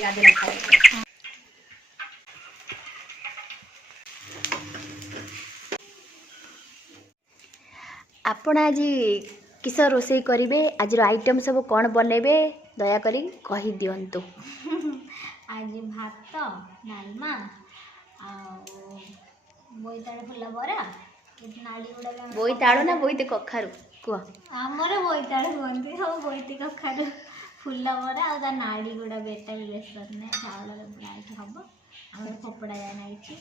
से गाधे खाए आपण आज किस रोषे करेंगे आज आइटम सब कौन बनइबे दयाकोरी कही दिंतु। आज भात डालमा बोईताड़ फुल बरा नाली गुड़ा बोईताड़ ना बोईते कखारु कह आमर बोईताड़ कहते सब बोईती कखारु फुल बरा आ नाड़ी गुड़ा बेटा भी बेसन ने चावल हम आम फोपड़ा जाए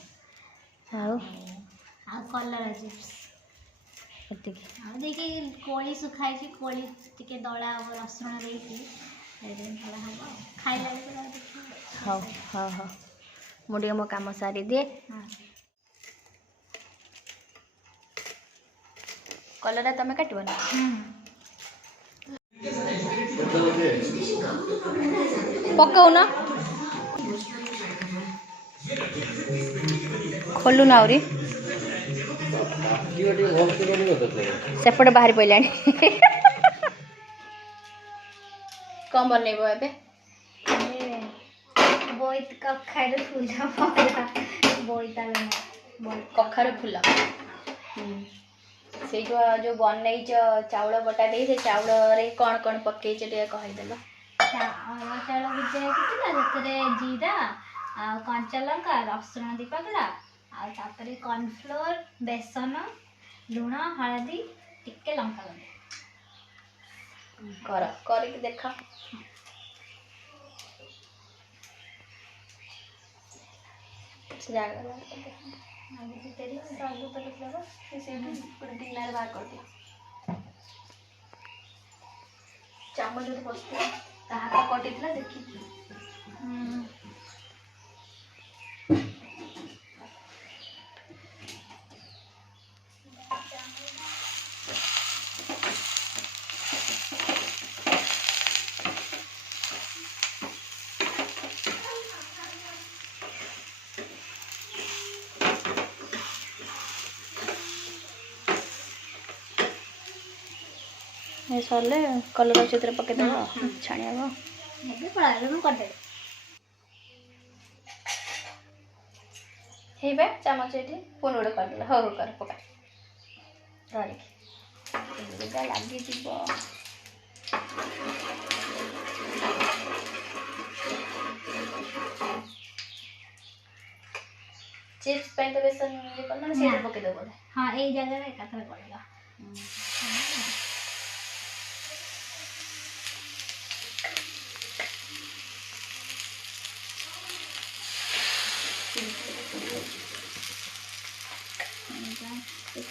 आ कलर चिप्स देखिए कोली सुखाई कोली टिके दला रसुण दला हम खाइला हाँ हाँ हाँ मुझे मो काम सारी दिए कलर तमें काटब ना पकाऊ ना खोलु ना आउरी सेपटे बाहरी पड़ा कौन बनइब ए बोईत कखारु फुल बोईताड़ कखारु फुल से जो बनई चाउल बटा दे से चाउल रे कौन कौन पकई कहीदेल चाउल भिजा जीरा कंचा लंका रसुण दी पकड़ा आपर कॉर्नफ्लोर बेसन लुण हलदी टिके लंका कर देख गिनार बाहर कर दिया चामच जो बसता हाथ कटी देखी सरले कलर चित्र पकईदेव छाणिया हे चामच ये पुन गोटे करदे हो कर पका धरिकी लगी चिप्स तो बेसन ये करना से पकईदेव बोले हाँ यही जगह एकाथर पड़ेगा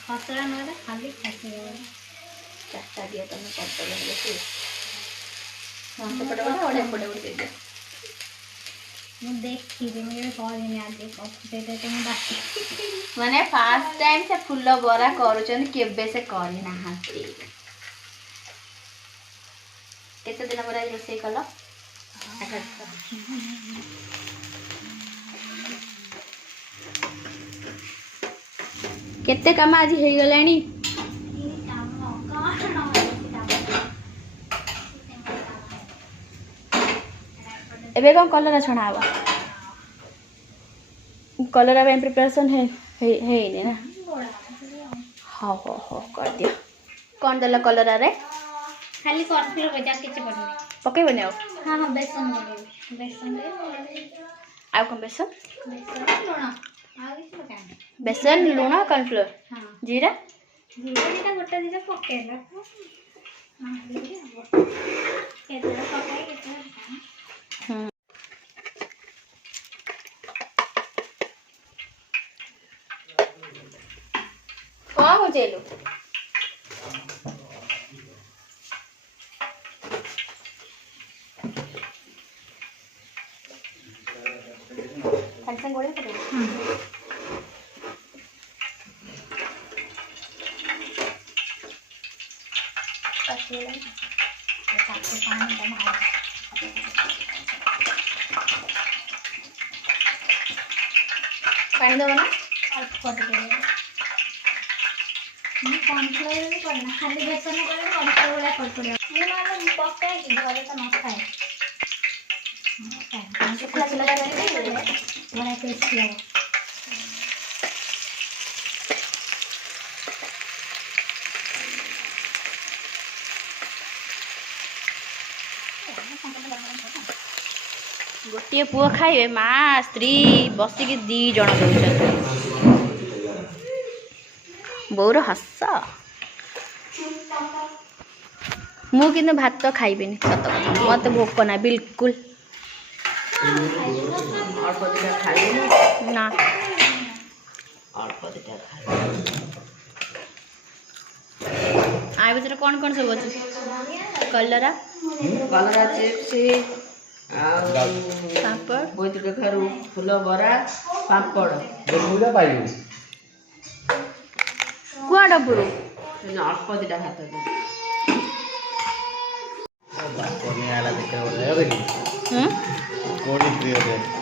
खसड़ा ना खाली खसड़ा चार्टा दिया तुम कर हाँ सेपटे गोटे और एपटे गोटे दे दिया देखी मुझे कहनी आज माने फास्ट टाइम से फुल बरा करुचन केबे से करी ना केते दिन पर रोषे कल केते काम आज हो गलानी एबे कौन कलर छणा हवा कलर प्रिपरेशन है ना हाँ हाँ हाँ कर दिया कौन देला कलर रे खाली कॉर्नफ्लोर बजा किछ पड़े पकेबने आ हां हां बेसन बेसन आ कौन बेसन लुण बेसन लुण कॉर्नफ्लोर हां जीरा जीरा गोटा जीरा पकेला कौन हो चेलू खाली गोड़े पड़े पानी दबो ना कॉर्नफ्लोर भी करना खाली बेसन करे कॉर्नफ्लोर वाला कर पड़े ये माने पक्का है कि घरे तो न खाए ଶୁଖିଲା ଶୁଖିଲା କରିଦେଲେ ବଢ଼ିଆ ଟେଷ୍ଟି ହେବ। ଗୋଟିଏ ପୁଅ ଖାଇବେ, ମା ସ୍ତ୍ରୀ ବସିକି 2 ଜଣ ଦଉଛନ୍ତି। ବୋଉର ହସ। ମୁଁ କିନ୍ତୁ ଭାତ ଖାଇବିନି, ସତ କଥା। ମତେ ଭୋକ ନାହିଁ ବିଲକୁଲ ନା। ଆ ଭିତରେ କ'ଣ କ'ଣ ସବୁ ଅଛି? କଲରା, ଚିପ୍ସ, ଆଉ ପାମ୍ପଡ଼, ବୋଇତି କଖାରୁ ଫୁଲ ବରା, ପାମ୍ପଡ଼। କୁଆଡ଼େ ପୁରୁ ଅଳ୍ପ ଦିଟା ଭାତ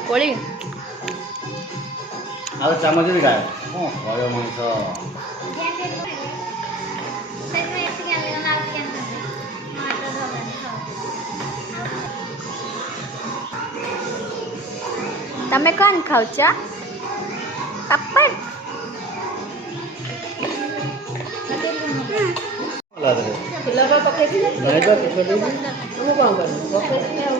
କୋଳି ଆଉ ଚାମଚ ବି ଖାଏ। ହଁ କହିବ ମଣିଷ। ତମେ କ'ଣ ଖାଉଛ? ପାପଡ଼। ଫୁଲ ପକେଇଥିଲେ ମୁଁ କ'ଣ କରିବି ପକେଇଥିଲି ଆଉ।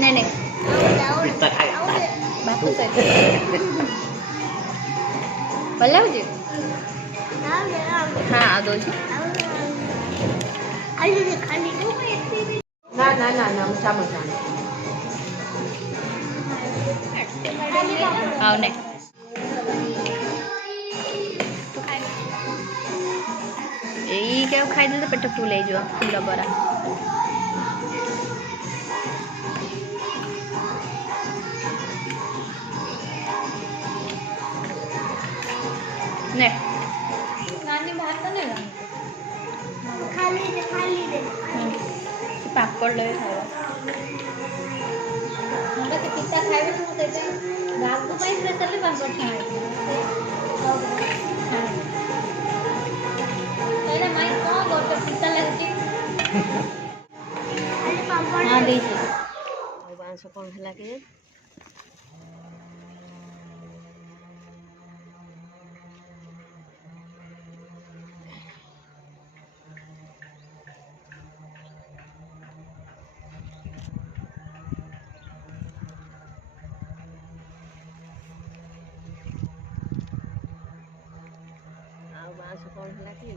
ନାଇଁ ନାଇଁ ଭାତ ସହିତ ଭଲ ଲାଗୁଛି। ହଁ ଆଉ ଦଉଛି। ନା ନା ନା ନା ମୁଁ ଚାମଚ ଆଣେ। ଆଉ ନାଇଁ ଏଇକା ଖାଇଦେଲେ ତ ପେଟ ଫୁଲ ହେଇଯିବ। ଫୁଲ ବରା ନେ ନାନୀ ଭାତ ନେବ ସେ ପାମ୍ପଡ଼ ଲଗେଇ ଖାଇବା। ସେ ପିତା ଖାଇବେ ମୁଁ ସେଇଥିପାଇଁ ରାଗୁ ପାଇଁ ସ୍ପେଶାଲି ପାମ୍ପଡ଼ ଛାଣିଛି। ସେଇଟା ମାଇଁ କ'ଣ କରୁଛ? ପିତା ଲାଗୁଛି। ହଁ ଦେଇଛି। ଆଉ ବାଉଁଶ କ'ଣ ହେଲା କି? ଆଉ ବାଉଁଶ କ'ଣ ହେଲା କି?